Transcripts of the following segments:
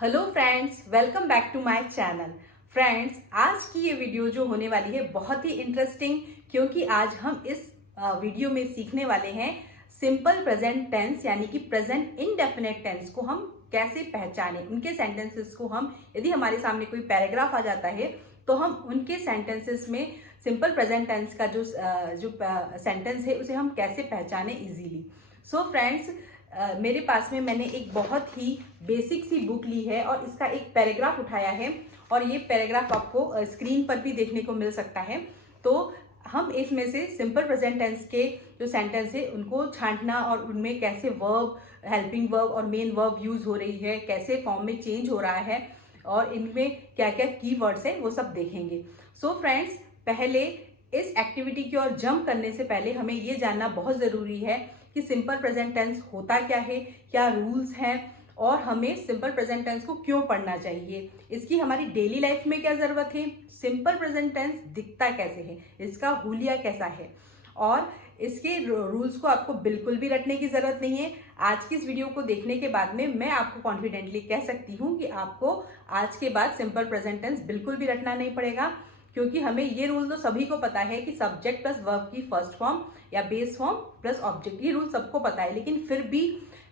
Hello friends, welcome back to my channel. Friends, आज की ये वीडियो जो होने वाली है बहुत ही इंटरेस्टिंग, क्योंकि आज हम इस वीडियो में सीखने वाले हैं सिंपल प्रेजेंट टेंस यानी कि प्रेजेंट इनडेफिनेट टेंस को हम कैसे पहचानें। उनके सेंटेंसेस को हम, यदि हमारे सामने कोई पैराग्राफ आ जाता है तो हम उनके सेंटेंसेस में सिंपल प्रेजेंट टेंस का जो सेंटेंस है उसे हम कैसे पहचानें इजीली। सो फ्रेंड्स, मेरे पास में मैंने एक बहुत ही बेसिक सी बुक ली है और इसका एक पैराग्राफ उठाया है और ये पैराग्राफ आपको स्क्रीन पर भी देखने को मिल सकता है। तो हम इसमें से सिंपल प्रेजेंट टेंस के जो सेंटेंस है उनको छांटना और उनमें कैसे वर्ब, हेल्पिंग वर्ब और मेन वर्ब यूज हो रही है, कैसे फॉर्म में चेंज हो रहा है और इनमें क्या क्या कीवर्ड्स हैं वो सब देखेंगे। सो फ्रेंड्स, पहले इस एक्टिविटी की ओर जंप करने से पहले हमें ये जानना बहुत ज़रूरी है कि सिंपल प्रेजेंट टेंस होता क्या है, क्या रूल्स हैं और हमें सिंपल प्रेजेंट टेंस को क्यों पढ़ना चाहिए, इसकी हमारी डेली लाइफ में क्या ज़रूरत है, सिंपल प्रेजेंट टेंस दिखता कैसे है, इसका हुलिया कैसा है और इसके रूल्स को आपको बिल्कुल भी रटने की ज़रूरत नहीं है। आज की इस वीडियो को देखने के बाद में मैं आपको कॉन्फिडेंटली कह सकती हूँ कि आपको आज के बाद सिंपल प्रेजेंट टेंस बिल्कुल भी रटना नहीं पड़ेगा, क्योंकि हमें ये रूल तो सभी को पता है कि सब्जेक्ट प्लस वर्ब की फर्स्ट फॉर्म या बेस फॉर्म प्लस ऑब्जेक्ट, ये रूल सबको पता है। लेकिन फिर भी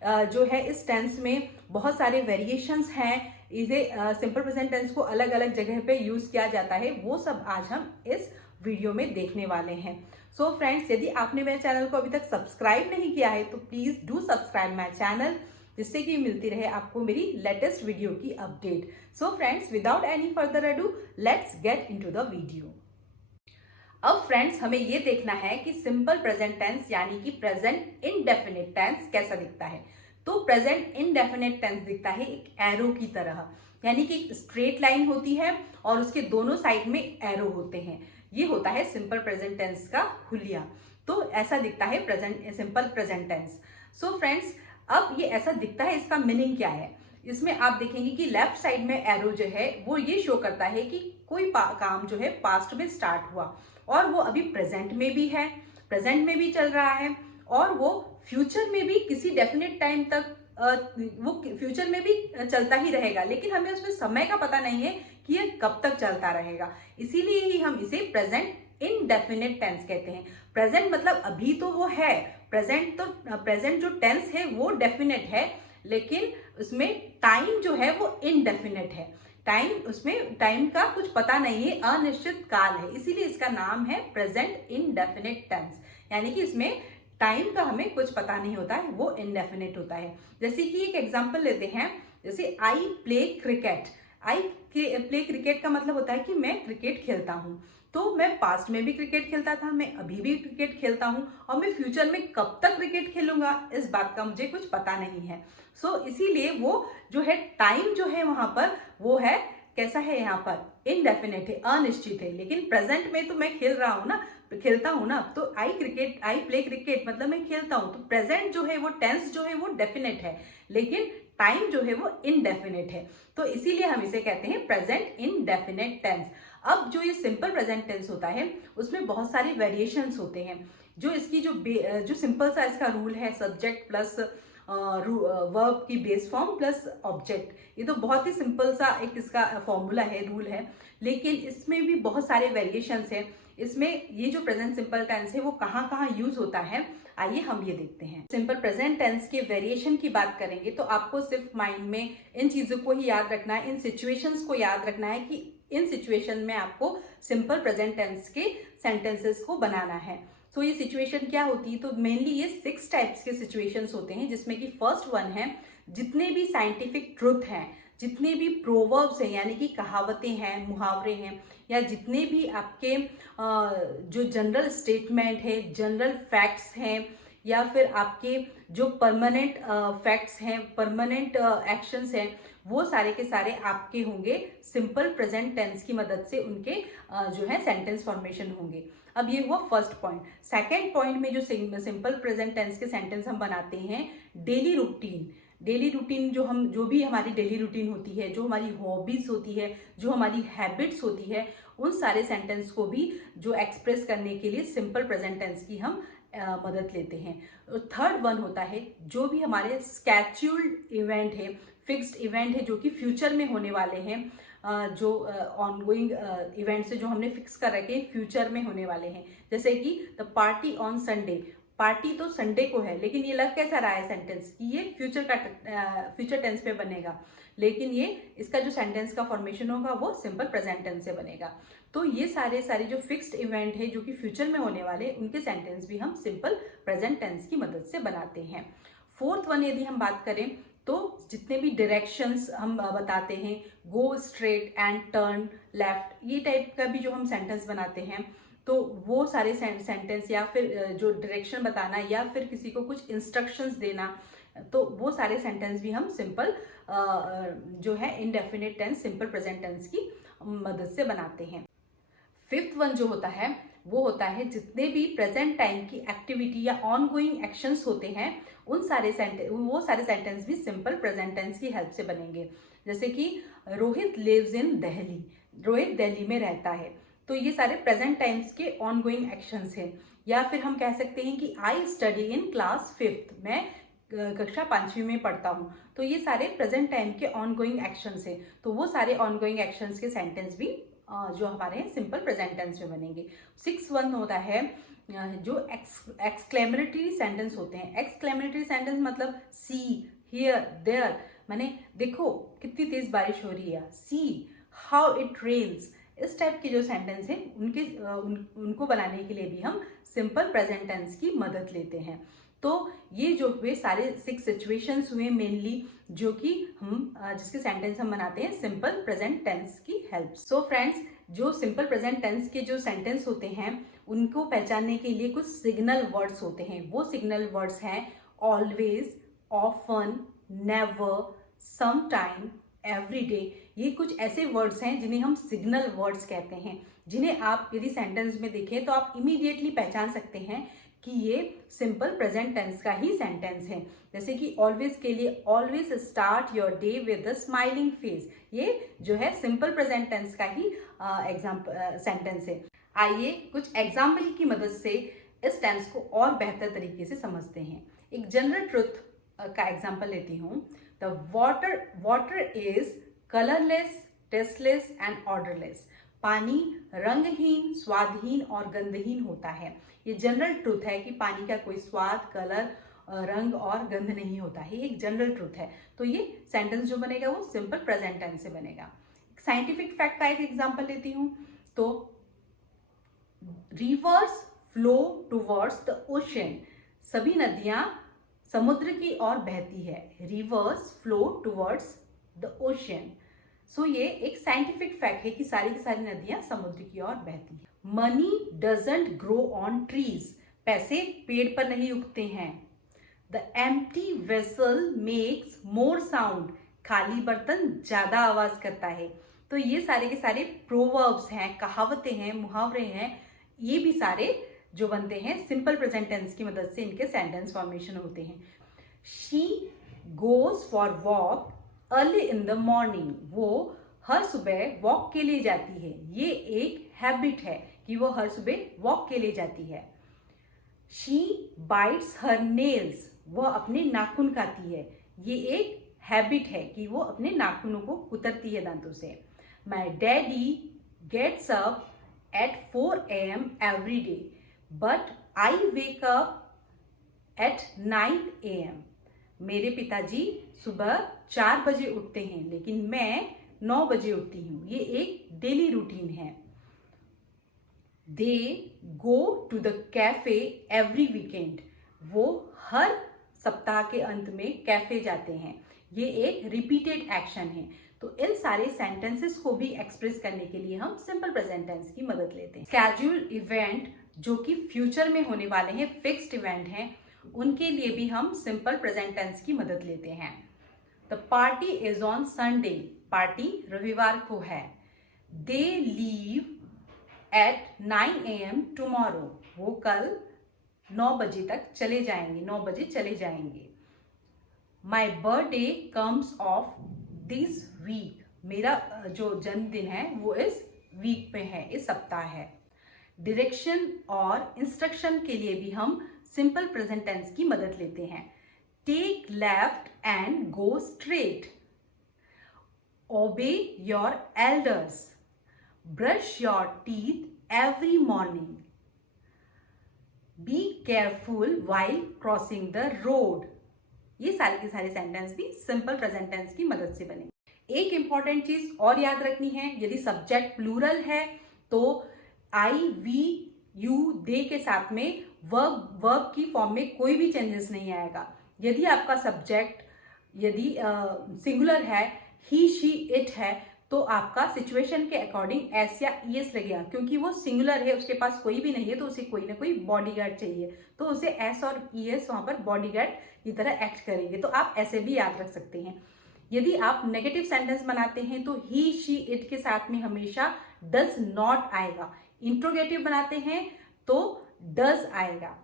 जो है इस टेंस में बहुत सारे वेरिएशंस हैं, इसे सिंपल प्रेजेंट टेंस को अलग अलग जगह पे यूज किया जाता है, वो सब आज हम इस वीडियो में देखने वाले हैं। सो फ्रेंड्स, यदि आपने मेरे चैनल को अभी तक सब्सक्राइब नहीं किया है तो please do subscribe my channel, जिससे कि मिलती रहे आपको मेरी लेटेस्ट वीडियो की update. So friends, without any further ado, let's get into the video. अब फ्रेंड्स, हमें ये देखना है कि सिंपल प्रेजेंट टेंस यानी कि प्रेजेंट इनडेफिनिट टेंस कैसा दिखता है। तो प्रेजेंट इनडेफिनिट टेंस दिखता है एक एरो की तरह, यानी कि एक स्ट्रेट लाइन होती है और उसके दोनों साइड में एरो होते हैं। ये होता है सिंपल प्रेजेंट टेंस का हुलिया। तो ऐसा दिखता है simple present tense. So friends, अब ये ऐसा दिखता है, इसका मीनिंग क्या है। इसमें आप देखेंगे कि लेफ्ट साइड में एरो जो है वो ये शो करता है कि कोई काम जो है पास्ट में स्टार्ट हुआ और वो अभी प्रेजेंट में भी है, प्रेजेंट में भी चल रहा है और वो फ्यूचर में भी किसी डेफिनेट टाइम तक वो फ्यूचर में भी चलता ही रहेगा, लेकिन हमें उसमें समय का पता नहीं है कि ये कब तक चलता रहेगा। इसीलिए ही हम इसे प्रेजेंट इनडेफिनेट टेंस कहते हैं। प्रेजेंट मतलब अभी तो वो है, प्रेजेंट जो टेंस है वो डेफिनेट है, लेकिन उसमें टाइम जो है वो इनडेफिनेट है। उसमें टाइम का कुछ पता नहीं है, अनिश्चित काल है, इसीलिए इसका नाम है प्रेजेंट इनडेफिनेट टेंस, यानी कि इसमें टाइम का हमें कुछ पता नहीं होता है, वो इनडेफिनेट होता है। जैसे कि एक एग्जांपल लेते हैं, जैसे I play cricket. Play cricket का मतलब होता है कि मैं क्रिकेट खेलता हूँ। तो मैं पास्ट में भी क्रिकेट खेलता था, मैं अभी भी क्रिकेट खेलता हूँ और मैं फ्यूचर में कब तक क्रिकेट खेलूंगा इस बात का मुझे कुछ पता नहीं है। सो इसीलिए वो जो है टाइम जो है वहां पर वो है कैसा है, यहाँ पर इनडेफिनेट है, अनिश्चित है। लेकिन प्रेजेंट में तो मैं खेलता हूँ ना, तो आई प्ले क्रिकेट मतलब मैं खेलता हूँ। तो प्रेजेंट जो है वो टेंस जो है वो डेफिनेट है, लेकिन टाइम जो है वो इनडेफिनेट है। तो इसीलिए हम इसे कहते हैं प्रेजेंट इनडेफिनेट टेंस। अब जो ये सिंपल प्रेजेंट टेंस होता है उसमें बहुत सारे वेरिएशंस होते हैं। जो इसकी जो सिंपल सा इसका रूल है, सब्जेक्ट प्लस वर्ब की बेस फॉर्म प्लस ऑब्जेक्ट, ये तो बहुत ही सिंपल सा एक इसका फॉर्मूला है, रूल है, लेकिन इसमें भी बहुत सारे वेरिएशंस हैं। इसमें ये जो प्रेजेंट सिंपल टेंस है वो कहाँ कहाँ यूज होता है, आइए हम ये देखते हैं। सिंपल प्रेजेंट टेंस के वेरिएशन की बात करेंगे तो आपको सिर्फ माइंड में इन चीजों को ही याद रखना है, इन सिचुएशंस को याद रखना है कि इन सिचुएशन में आपको सिंपल प्रेजेंट टेंस के सेंटेंसेस को बनाना है। तो ये सिचुएशन क्या होती है, तो मेनली ये 6 टाइप्स के सिचुएशंस होते हैं, जिसमें कि फर्स्ट वन है जितने भी साइंटिफिक ट्रुथ हैं, जितने भी प्रोवर्ब्स हैं यानी कि कहावतें हैं, मुहावरे हैं, या जितने भी आपके जो जनरल स्टेटमेंट है, जनरल फैक्ट्स हैं, या फिर आपके जो परमानेंट फैक्ट्स हैं, परमानेंट एक्शंस हैं, वो सारे के सारे आपके होंगे सिंपल प्रेजेंट टेंस की मदद से, उनके जो है सेंटेंस फॉर्मेशन होंगे। अब ये हुआ फर्स्ट पॉइंट। सेकेंड पॉइंट में जो सिंपल प्रेजेंट टेंस के सेंटेंस हम बनाते हैं, डेली रूटीन जो भी हमारी डेली रूटीन होती है, जो हमारी हॉबीज होती है, जो हमारी हैबिट्स होती है, उन सारे सेंटेंस को भी जो एक्सप्रेस करने के लिए सिंपल प्रेजेंट टेंस की हम मदद लेते हैं। थर्ड वन होता है जो भी हमारे स्केड्यूल्ड इवेंट है, फिक्स्ड इवेंट है जो कि फ्यूचर में होने वाले हैं, जो ऑनगोइंग इवेंट्स है जो हमने फिक्स कर रखे हैं, फ्यूचर में होने वाले हैं। जैसे कि the party on Sunday, party तो संडे को है, लेकिन ये लग कैसा रहा है सेंटेंस कि ये फ्यूचर टेंस पे बनेगा, लेकिन ये इसका जो सेंटेंस का फॉर्मेशन होगा वो सिंपल प्रेजेंट टेंस से बनेगा। तो ये सारे जो फिक्स्ड इवेंट है जो कि फ्यूचर में होने वाले, उनके सेंटेंस भी हम सिंपल प्रेजेंट टेंस की मदद से बनाते हैं। फोर्थ वन यदि हम बात करें तो जितने भी डायरेक्शंस हम बताते हैं, go straight and turn left, ये टाइप का भी जो हम सेंटेंस बनाते हैं, तो वो सारे सेंटेंस या फिर जो डायरेक्शन बताना या फिर किसी को कुछ इंस्ट्रक्शंस देना, तो वो सारे सेंटेंस भी हम सिंपल जो है indefinite tense, simple present tense की मदद से बनाते हैं। फिफ्थ वन जो होता है वो होता है जितने भी प्रेजेंट टाइम की एक्टिविटी या ऑनगोइंग एक्शंस होते हैं, वो सारे सेंटेंस भी सिंपल प्रेजेंट टेंस की हेल्प से बनेंगे। जैसे कि रोहित लिव्स इन दिल्ली, रोहित दिल्ली में रहता है, तो ये सारे प्रेजेंट टाइम्स के ऑनगोइंग एक्शंस हैं। या फिर हम कह सकते हैं कि I study in class 5th, मैं कक्षा 5वीं में पढ़ता हूँ, तो ये सारे प्रेजेंट टाइम के ऑनगोइंग एक्शंस हैं। तो वो सारे ऑनगोइंग एक्शंस के सेंटेंस भी जो हमारे सिंपल प्रेजेंट टेंस में बनेंगे। 6 वन होता है जो एक्सक्लेमेटरी सेंटेंस होते हैं। एक्सक्लेमेटरी सेंटेंस मतलब सी, हियर, देयर, माने देखो कितनी तेज बारिश हो रही है, सी हाउ इट रेन्स, इस टाइप के जो सेंटेंस हैं उनको बनाने के लिए भी हम सिंपल प्रेजेंट टेंस की मदद लेते हैं। तो ये जो हुए सारे 6 सिचुएशंस हुए मेनली, जो कि हम जिसके सेंटेंस हम बनाते हैं सिंपल प्रेजेंट टेंस की हेल्प। सो फ्रेंड्स, जो सिंपल प्रेजेंट टेंस के जो सेंटेंस होते हैं उनको पहचानने के लिए कुछ सिग्नल वर्ड्स होते हैं। वो सिग्नल वर्ड्स हैं always, often, never, sometime, everyday. ये कुछ ऐसे वर्ड्स हैं जिन्हें हम सिग्नल वर्ड्स कहते हैं, जिन्हें आप यदि सेंटेंस में देखें तो आप इमीडिएटली पहचान सकते हैं कि ये सिंपल प्रेजेंट टेंस का ही सेंटेंस है। जैसे कि ऑलवेज के लिए always start your day with a smiling face, ये जो है सिंपल प्रेजेंट टेंस का ही सेंटेंस है। आइए कुछ एग्जाम्पल की मदद से इस टेंस को और बेहतर तरीके से समझते हैं। एक जनरल ट्रुथ का एग्जाम्पल लेती हूँ। The water is colourless, tasteless and odourless. पानी रंगहीन, स्वादहीन और गंधहीन होता है। ये जनरल ट्रूथ है कि पानी का कोई स्वाद, कलर, रंग और गंध नहीं होता है। ये एक जनरल ट्रूथ है। तो ये सेंटेंस जो बनेगा वो सिंपल प्रेजेंट टेंस से बनेगा। साइंटिफिक फैक्ट का एक एग्जांपल लेती हूँ। तो reverse flow towards the ocean, सभी नदियां समुद्र की ओर बहती है। Reverse flow towards the ocean. So ये एक साइंटिफिक फैक्ट है कि सारी की सारी नदियां समुद्र की ओर बहती है। Money doesn't grow on trees, पैसे पेड़ पर नहीं उगते हैं। The empty vessel makes more sound, खाली बर्तन ज्यादा आवाज करता है। तो ये सारे के सारे प्रोवर्ब्स हैं, कहावतें हैं, मुहावरे हैं, ये भी सारे जो बनते हैं सिंपल प्रेजेंट टेंस की मदद से इनके सेंटेंस फॉर्मेशन होते हैं। She goes for walk early in the morning, वो हर सुबह वॉक के लिए जाती है। ये एक हैबिट है कि वो हर सुबह वॉक के लिए जाती है। शी बाइट्स हर नेल्स, वह अपने नाखून खाती है। ये एक हैबिट है कि वो अपने नाखूनों को कुतरती है दांतों से। My daddy gets up at 4 AM every day, but I wake up at 9 AM. मेरे पिताजी सुबह 4 बजे उठते हैं, लेकिन मैं 9 बजे उठती हूँ। ये एक डेली रूटीन है। They go to the cafe every weekend. वो हर सप्ताह के अंत में कैफे जाते हैं। ये एक रिपीटेड एक्शन है। तो इन सारे सेंटेंसेस को भी एक्सप्रेस करने के लिए हम सिंपल प्रेजेंट टेंस की मदद लेते हैं। स्केड्यूल इवेंट जो कि फ्यूचर में होने वाले हैं, फिक्स्ड इवेंट हैं, उनके लिए भी हम सिंपल प्रेजेंट टेंस की मदद लेते हैं। The party is on Sunday, party रविवार को है। दे लीव एट 9 AM टुमारो, वो कल 9 बजे तक चले जाएंगे, 9 बजे चले जाएंगे। My birthday comes of this week, मेरा जो जन्मदिन है वो इस वीक में है, इस सप्ताह है। डायरेक्शन और इंस्ट्रक्शन के लिए भी हम सिंपल प्रेजेंट टेंस की मदद लेते हैं। Take left and go straight, obey your elders, brush your teeth every morning, be careful while crossing the road। ये सारे के सारे सेंटेंस भी सिंपल प्रेजेंट टेंस की मदद से बनेंगे। एक इंपॉर्टेंट चीज और याद रखनी है, यदि सब्जेक्ट प्लूरल है तो आई, वी, यू, दे के साथ में वर्ब की फॉर्म में कोई भी चेंजेस नहीं आएगा। यदि आपका सब्जेक्ट यदि सिंगुलर है, ही, शी, इट है, तो आपका सिचुएशन के अकॉर्डिंग एस या ईएस लगेगा, क्योंकि वो सिंगुलर है, उसके पास कोई भी नहीं है, तो उसे कोई ना कोई बॉडीगार्ड चाहिए, तो उसे एस और ईएस वहां पर बॉडीगार्ड की तरह एक्ट करेंगे। तो आप ऐसे भी याद रख सकते हैं। यदि आप नेगेटिव सेंटेंस बनाते हैं तो ही, शी, इट के साथ में हमेशा डज नॉट आएगा। इंट्रोगेटिव बनाते हैं तो डज आएगा।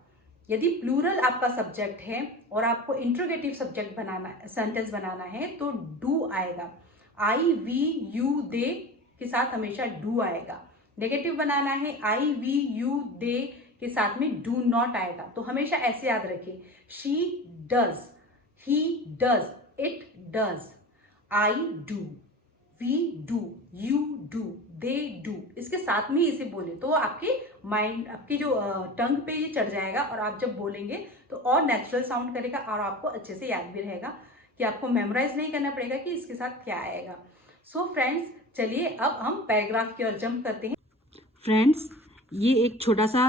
यदि प्लूरल आपका सब्जेक्ट है और आपको इंट्रोगेटिव सब्जेक्ट सेंटेंस बनाना है तो डू आएगा। आई, वी, यू, दे के साथ हमेशा डू आएगा। नेगेटिव बनाना है, आई, वी, यू, दे के साथ में डू नॉट आएगा। तो हमेशा ऐसे याद रखें, she does, he does, it does, I do, we do, you do, they do. इसके साथ में इसे बोले तो आपके माइंड, आपकी जो टंग पे ये चढ़ जाएगा और आप जब बोलेंगे तो और नेचुरल साउंड करेगा और आपको अच्छे से याद भी रहेगा कि आपको मेमोराइज नहीं करना पड़ेगा कि इसके साथ क्या आएगा। सो फ्रेंड्स, चलिए अब हम पैराग्राफ की ओर जंप करते हैं। फ्रेंड्स, ये एक छोटा सा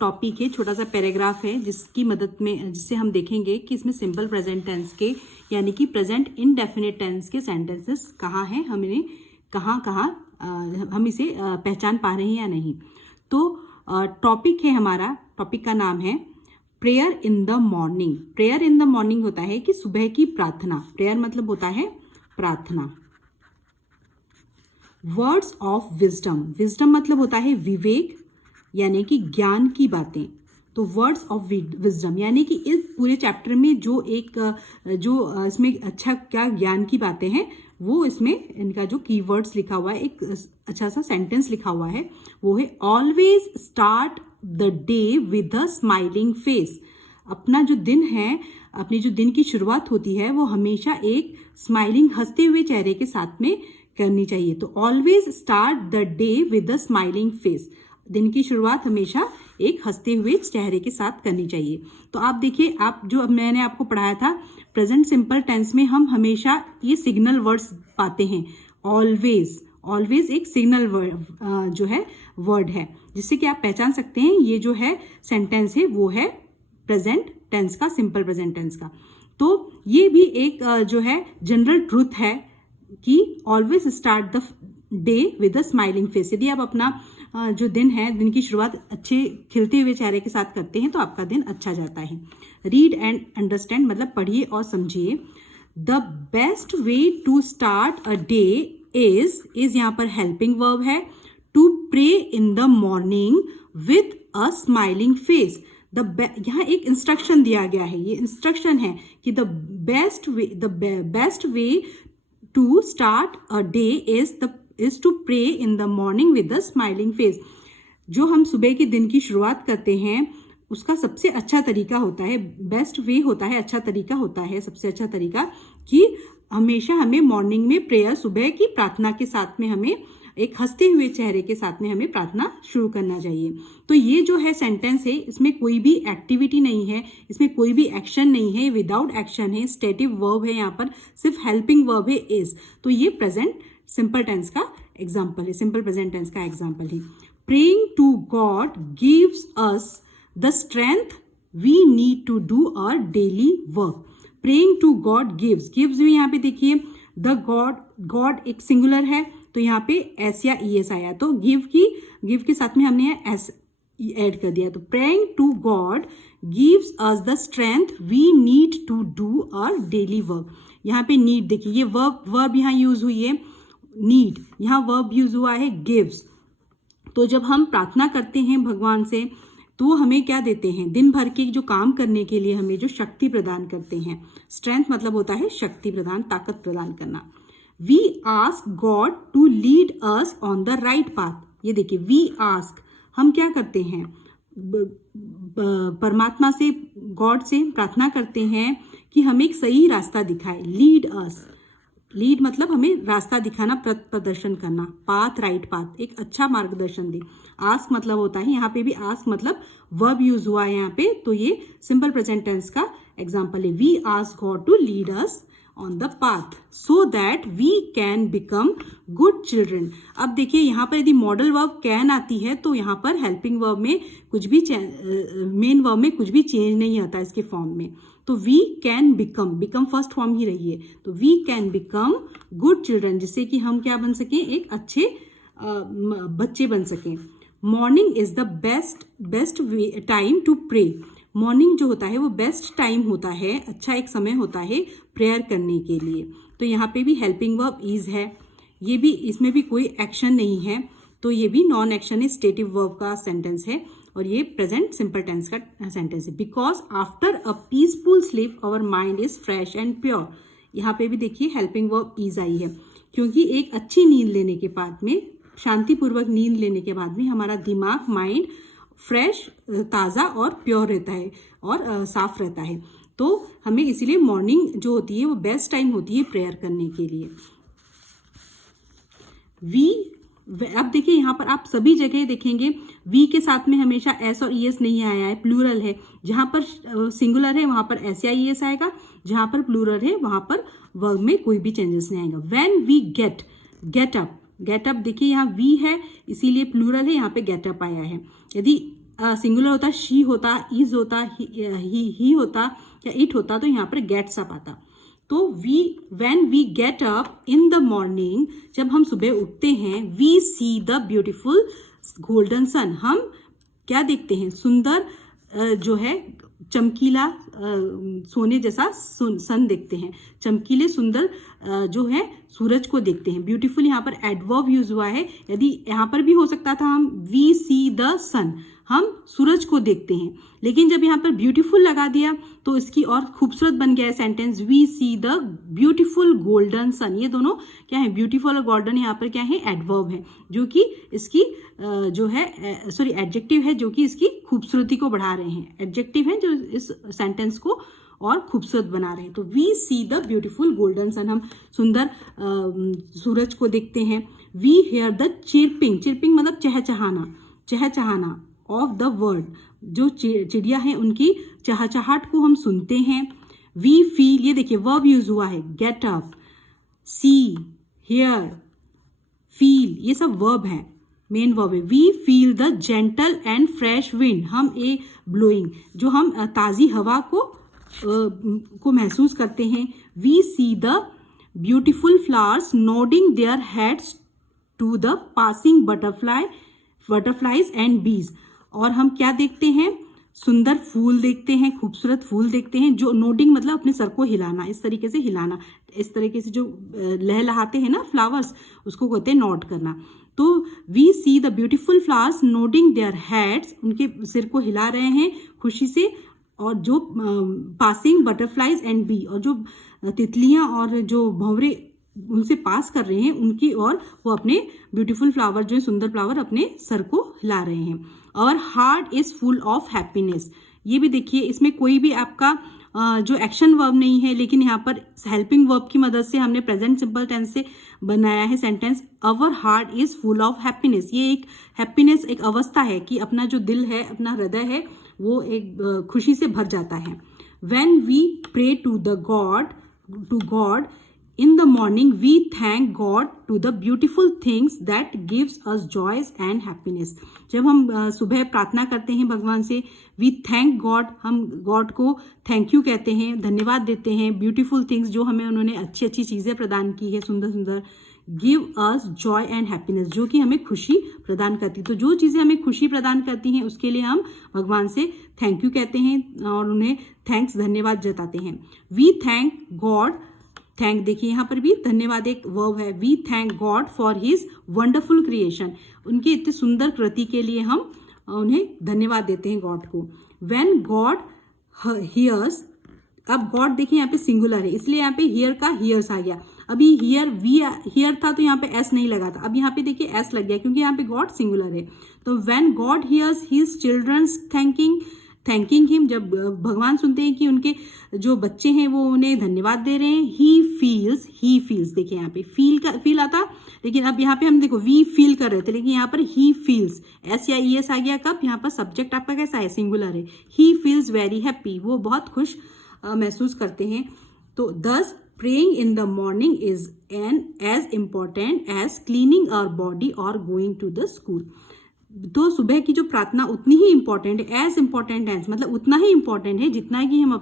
टॉपिक है, छोटा सा पैराग्राफ है, जिसकी मदद में जिससे हम देखेंगे कि इसमें सिंपल प्रेजेंट टेंस के यानी कि प्रेजेंट इनडेफिनिट टेंस के सेंटेंसेस कहाँ हैं, हमने कहाँ हम इसे पहचान पा रहे हैं या नहीं। तो टॉपिक है हमारा, टॉपिक का नाम है prayer in the morning. Prayer in the morning होता है कि सुबह की प्रार्थना। प्रेयर मतलब होता है प्रार्थना। वर्ड्स ऑफ विजडम, विजडम मतलब होता है विवेक यानी कि ज्ञान की बातें। तो वर्ड्स ऑफ विजडम यानी कि इस पूरे चैप्टर में जो इसमें अच्छा क्या ज्ञान की बातें हैं, वो इसमें इनका जो कीवर्ड्स लिखा हुआ है, एक अच्छा सा सेंटेंस लिखा हुआ है, वो है always start the day with a smiling face. अपना जो दिन है, अपनी जो दिन की शुरुआत होती है, वो हमेशा एक स्माइलिंग, हंसते हुए चेहरे के साथ में करनी चाहिए। तो always start the day with a smiling face, दिन की शुरुआत हमेशा एक हंसते हुए चेहरे के साथ करनी चाहिए। तो आप देखिए, आप जो अब मैंने आपको पढ़ाया था, प्रेजेंट सिंपल टेंस में हम हमेशा ये सिग्नल वर्ड्स पाते हैं। ऑलवेज, ऑलवेज एक सिग्नल वर्ड जो है वर्ड है, जिससे कि आप पहचान सकते हैं ये जो है सेंटेंस है वो है प्रेजेंट टेंस का, सिंपल प्रेजेंट टेंस का। तो ये भी एक जो है जनरल ट्रूथ है कि always start the day with a smiling face. यदि आप अपना जो दिन है, दिन की शुरुआत अच्छे खिलते हुए चेहरे के साथ करते हैं तो आपका दिन अच्छा जाता है। रीड एंड अंडरस्टैंड मतलब पढ़िए और समझिए। The best way to start a day is यहाँ पर हेल्पिंग वर्ब है, to pray in the morning with a smiling face. यहाँ एक इंस्ट्रक्शन दिया गया है, ये इंस्ट्रक्शन है कि the best way to start a day is to pray in the morning with a smiling face. जो हम सुबह के दिन की शुरुआत करते हैं उसका सबसे अच्छा तरीका होता है, बेस्ट वे होता है, अच्छा तरीका होता है, सबसे अच्छा तरीका कि हमेशा हमें मॉर्निंग में प्रेयर, सुबह की प्रार्थना के साथ में हमें एक हंसते हुए चेहरे के साथ में हमें प्रार्थना शुरू करना चाहिए। तो ये जो है सेंटेंस है, इसमें कोई भी एक्टिविटी नहीं है, इसमें कोई भी एक्शन नहीं है, विदाउट एक्शन है, स्टेटिव वर्ब है, यहाँ पर सिर्फ हेल्पिंग वर्ब है इज। तो ये प्रेजेंट सिंपल टेंस का एग्जाम्पल है, सिंपल प्रेजेंट टेंस का एग्जाम्पल है। Praying to God gives us the strength we need to do our daily work. Praying to God gives, gives में यहाँ पे देखिए द गॉड एक सिंगुलर है, तो यहाँ पे एस या ई एस आया, तो गिव के साथ में हमने एस ऐड कर दिया। तो praying to God gives us the strength we need to do our daily work. यहाँ पे नीड देखिए, ये वर्ब यहाँ यूज हुई है नीड, यहाँ वर्ब यूज हुआ है गिव्स। तो जब हम प्रार्थना करते हैं भगवान से तो हमें क्या देते हैं, दिन भर के जो काम करने के लिए हमें जो शक्ति प्रदान करते हैं। स्ट्रेंथ मतलब होता है शक्ति प्रदान, ताकत प्रदान करना। We ask God to lead us on the right path. ये देखिए, वी आस्क, हम क्या करते हैं, परमात्मा से, गॉड से प्रार्थना करते हैं कि हमें एक सही रास्ता दिखाए। लीड अस, लीड मतलब हमें रास्ता दिखाना, प्रदर्शन करना, पाथ राइट पाथ, एक अच्छा मार्गदर्शन दे। आस्क मतलब होता है, यहाँ पे भी आस्क मतलब वर्ब यूज हुआ है यहाँ पे, तो ये सिंपल प्रेजेंट टेंस का एग्जाम्पल है। We ask God to lead us on the path so that we can become good children. अब देखिए यहाँ पर यदि मॉडल वर्ब कैन आती है तो यहाँ पर हेल्पिंग वर्ब में कुछ भी मेन वर्ब में कुछ भी चेंज नहीं आता इसके फॉर्म में। तो we can become first form ही रही है, तो we can become good children, जिससे कि हम क्या बन सकें, एक अच्छे बच्चे बन सकें। Morning is the best time to pray. Morning जो होता है वो बेस्ट टाइम होता है, अच्छा एक समय होता है प्रेयर करने के लिए। तो यहाँ पे भी हेल्पिंग वर्ब इज है, ये भी, इसमें भी कोई एक्शन नहीं है, तो ये भी नॉन एक्शन है, स्टेटिव वर्ब का सेंटेंस है, और ये प्रेजेंट सिंपल टेंस का सेंटेंस है। Because after a peaceful sleep hour mind is fresh and pure. यहाँ पे भी देखिए हेल्पिंग वर्ब इज आई है, क्योंकि एक अच्छी नींद लेने के बाद में, शांतिपूर्वक नींद लेने के बाद में हमारा दिमाग, माइंड फ्रेश, ताज़ा और प्योर रहता है और साफ रहता है। तो हमें इसीलिए मॉर्निंग जो होती है वो बेस्ट टाइम होती है प्रेयर करने के लिए। अब देखिए यहाँ पर आप सभी जगह देखेंगे वी के साथ में हमेशा एस और ईएस नहीं आया है, प्लूरल है। जहाँ पर सिंगुलर है वहाँ पर एस या ईएस आएगा, जहाँ पर प्लूरल है वहाँ पर वर्ब में कोई भी चेंजेस नहीं आएगा। व्हेन वी गेट अप देखिए यहाँ वी है इसीलिए प्लूरल है, यहाँ पे गेट अप आया है। यदि सिंगुलर होता, शी होता, इज होता, ही होता या इट होता, तो यहाँ पर गेट्स अप आता। तो when we get up in the morning, जब हम सुबह उठते हैं, we see the beautiful golden sun. हम क्या देखते हैं, सुंदर जो है चमकीला सोने जैसा सन देखते हैं, चमकीले सुंदर जो है सूरज को देखते हैं। ब्यूटीफुल यहाँ पर एडवर्ब यूज हुआ है, यदि यहाँ पर भी हो सकता था हम वी सी द सन, हम सूरज को देखते हैं, लेकिन जब यहाँ पर ब्यूटीफुल लगा दिया तो इसकी और खूबसूरत बन गया है sentence, we see the beautiful golden sun. ये दोनों क्या है, ब्यूटीफुल और गोल्डन यहाँ पर क्या है, एडवर्ब है, जो कि इसकी जो है एडजेक्टिव है, जो कि इसकी खूबसूरती को बढ़ा रहे हैं। एडजेक्टिव है जो इस सेंटेंस को और खूबसूरत बना रहे हैं। तो we see the beautiful golden sun, हम सुंदर सूरज को देखते हैं। वी हेयर द चिरपिंग मतलब चहचहाना ऑफ द वर्ड, जो चिड़िया हैं उनकी चहचहाट को हम सुनते हैं। वी फील, ये देखिए वर्ब यूज हुआ है, get up, see, hear, feel, ये सब वर्ब है, मेन वर्ब है। We feel the gentle and fresh wind, हम ए ब्लोइंग, जो हम ताज़ी हवा को महसूस करते हैं। We see the beautiful flowers nodding their heads to the passing butterflies and bees, और हम क्या देखते हैं, सुंदर फूल देखते हैं, खूबसूरत फूल देखते हैं, जो नोडिंग मतलब अपने सर को हिलाना, इस तरीके से हिलाना, इस तरीके से जो लहलहाते हैं ना फ्लावर्स, उसको कहते हैं नोड करना। तो we see the beautiful flowers nodding their heads, उनके सिर को हिला रहे हैं खुशी से, और जो पासिंग बटरफ्लाइज एंड बी, और जो तितलियां और जो भंवरे उनसे पास कर रहे हैं उनकी, और वो अपने ब्यूटीफुल फ्लावर जो है सुंदर फ्लावर अपने सर को हिला रहे हैं। और heart is full of happiness, ये भी देखिए इसमें कोई भी आपका जो एक्शन वर्ब नहीं है, लेकिन यहाँ पर हेल्पिंग वर्ब की मदद से हमने प्रेजेंट सिंपल टेंस से बनाया है sentence, our heart is full of happiness. ये एक हैप्पीनेस एक अवस्था है कि अपना जो दिल है, अपना हृदय है, वो एक खुशी से भर जाता है। When we pray to God in the morning, we thank God to the beautiful things that gives us joys and happiness. जब हम सुबह प्रार्थना करते हैं भगवान से, we thank God, हम गॉड को थैंक यू कहते हैं, धन्यवाद देते हैं। ब्यूटीफुल थिंग्स, जो हमें उन्होंने अच्छी अच्छी चीज़ें प्रदान की है, सुंदर सुंदर, give us Joy and happiness, जो कि हमें खुशी प्रदान करती है। तो जो चीज़ें हमें खुशी प्रदान करती हैं उसके लिए हम भगवान से थैंक यू कहते हैं और उन्हें थैंक्स, धन्यवाद जताते हैं। वी थैंक गॉड, थैंक देखिए यहाँ पर भी धन्यवाद एक वर्ब है। We thank God for his wonderful creation, उनकी इतनी सुंदर कृति के लिए हम उन्हें धन्यवाद देते हैं गॉड को। व्हेन गॉड हियर्स, अब गॉड देखिए यहाँ पे सिंगुलर है, इसलिए यहाँ पे हियर का हियर्स आ गया। अभी हियर था तो यहाँ पे एस नहीं लगा था, अब यहाँ पे देखिए एस लग गया क्योंकि यहाँ पे गॉड सिंगुलर है। तो when God hears his childrens thanking him, जब भगवान सुनते हैं कि उनके जो बच्चे हैं वो उन्हें धन्यवाद दे रहे हैं, ही फील्स, देखिए यहाँ पे फील आता, लेकिन अब यहाँ पे हम देखो वी फील कर रहे थे, लेकिन यहाँ पर ही फील्स, एस या ई एस आ गया कब, यहाँ पर सब्जेक्ट आपका कैसा है, सिंगुलर है, ही फील्स वेरी हैप्पी, वो बहुत खुश महसूस करते हैं। तो दस praying in the morning is as important as cleaning our body or going to the school। तो सुबह की जो प्रार्थना उतनी ही इम्पोर्टेंट है, एज इम्पोर्टेंट एज मतलब उतना ही इम्पोर्टेंट है जितना कि हम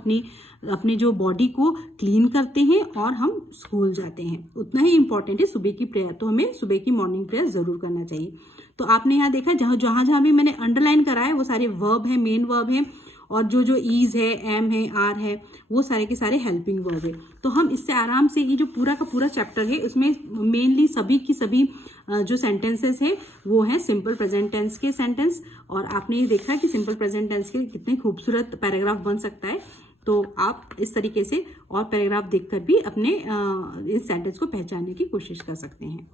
अपनी जो बॉडी को क्लीन करते हैं और हम स्कूल जाते हैं, उतना ही इम्पोर्टेंट है सुबह की प्रेयर। तो हमें सुबह की मॉर्निंग प्रेयर जरूर करना चाहिए। तो आपने यहाँ देखा जहाँ जहाँ भी मैंने अंडरलाइन करा है वो सारे वर्ब है, मेन वर्ब है, और जो ईज है, एम है, आर है, वो सारे के सारे हेल्पिंग वर्ब है। तो हम इससे आराम से ये जो पूरा का पूरा चैप्टर है उसमें मेनली सभी की सभी जो सेंटेंसेस है वो हैं सिंपल प्रेजेंट टेंस के सेंटेंस। और आपने ये देखा कि सिंपल प्रेजेंट टेंस के कितने खूबसूरत पैराग्राफ बन सकता है। तो आप इस तरीके से और पैराग्राफ देखकर भी अपने इस सेंटेंस को पहचानने की कोशिश कर सकते हैं।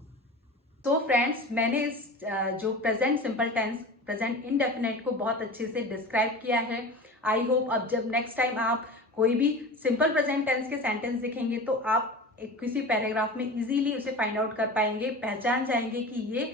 तो फ्रेंड्स, मैंने इस जो present simple tense, present indefinite को बहुत अच्छे से डिस्क्राइब किया है। आई होप अब जब नेक्स्ट टाइम आप कोई भी सिंपल प्रेजेंट टेंस के सेंटेंस दिखेंगे तो आप किसी पैराग्राफ में इजीली उसे फाइंड आउट कर पाएंगे, पहचान जाएंगे कि ये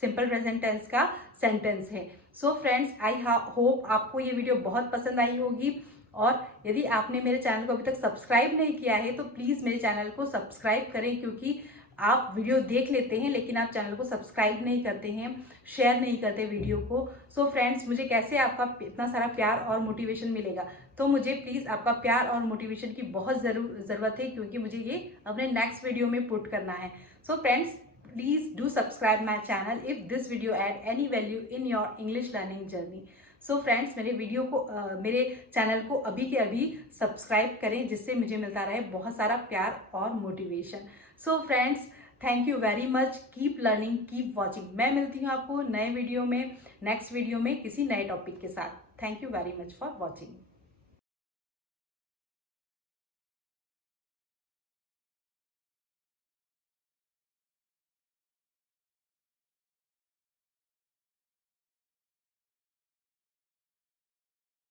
सिंपल प्रेजेंट टेंस का सेंटेंस है। सो फ्रेंड्स, आई होप आपको ये वीडियो बहुत पसंद आई होगी। और यदि आपने मेरे चैनल को अभी तक सब्सक्राइब नहीं किया है तो प्लीज़ मेरे चैनल को सब्सक्राइब करें, क्योंकि आप वीडियो देख लेते हैं लेकिन आप चैनल को सब्सक्राइब नहीं करते हैं, शेयर नहीं करते वीडियो को। सो फ्रेंड्स, मुझे कैसे आपका इतना सारा प्यार और मोटिवेशन मिलेगा? तो मुझे प्लीज़ आपका प्यार और मोटिवेशन की बहुत ज़रूरत है, क्योंकि मुझे ये अपने नेक्स्ट वीडियो में पुट करना है। So friends, please do subscribe my channel if this video add any value in your English learning journey. So friends, मेरे चैनल को अभी के अभी सब्सक्राइब करें, जिससे मुझे मिलता रहे बहुत सारा प्यार और motivation. So friends, thank you very much, keep learning, keep watching. मैं मिलती हूँ आपको नए वीडियो में, नेक्स्ट वीडियो में किसी नए टॉपिक के साथ। Thank you very much for watching.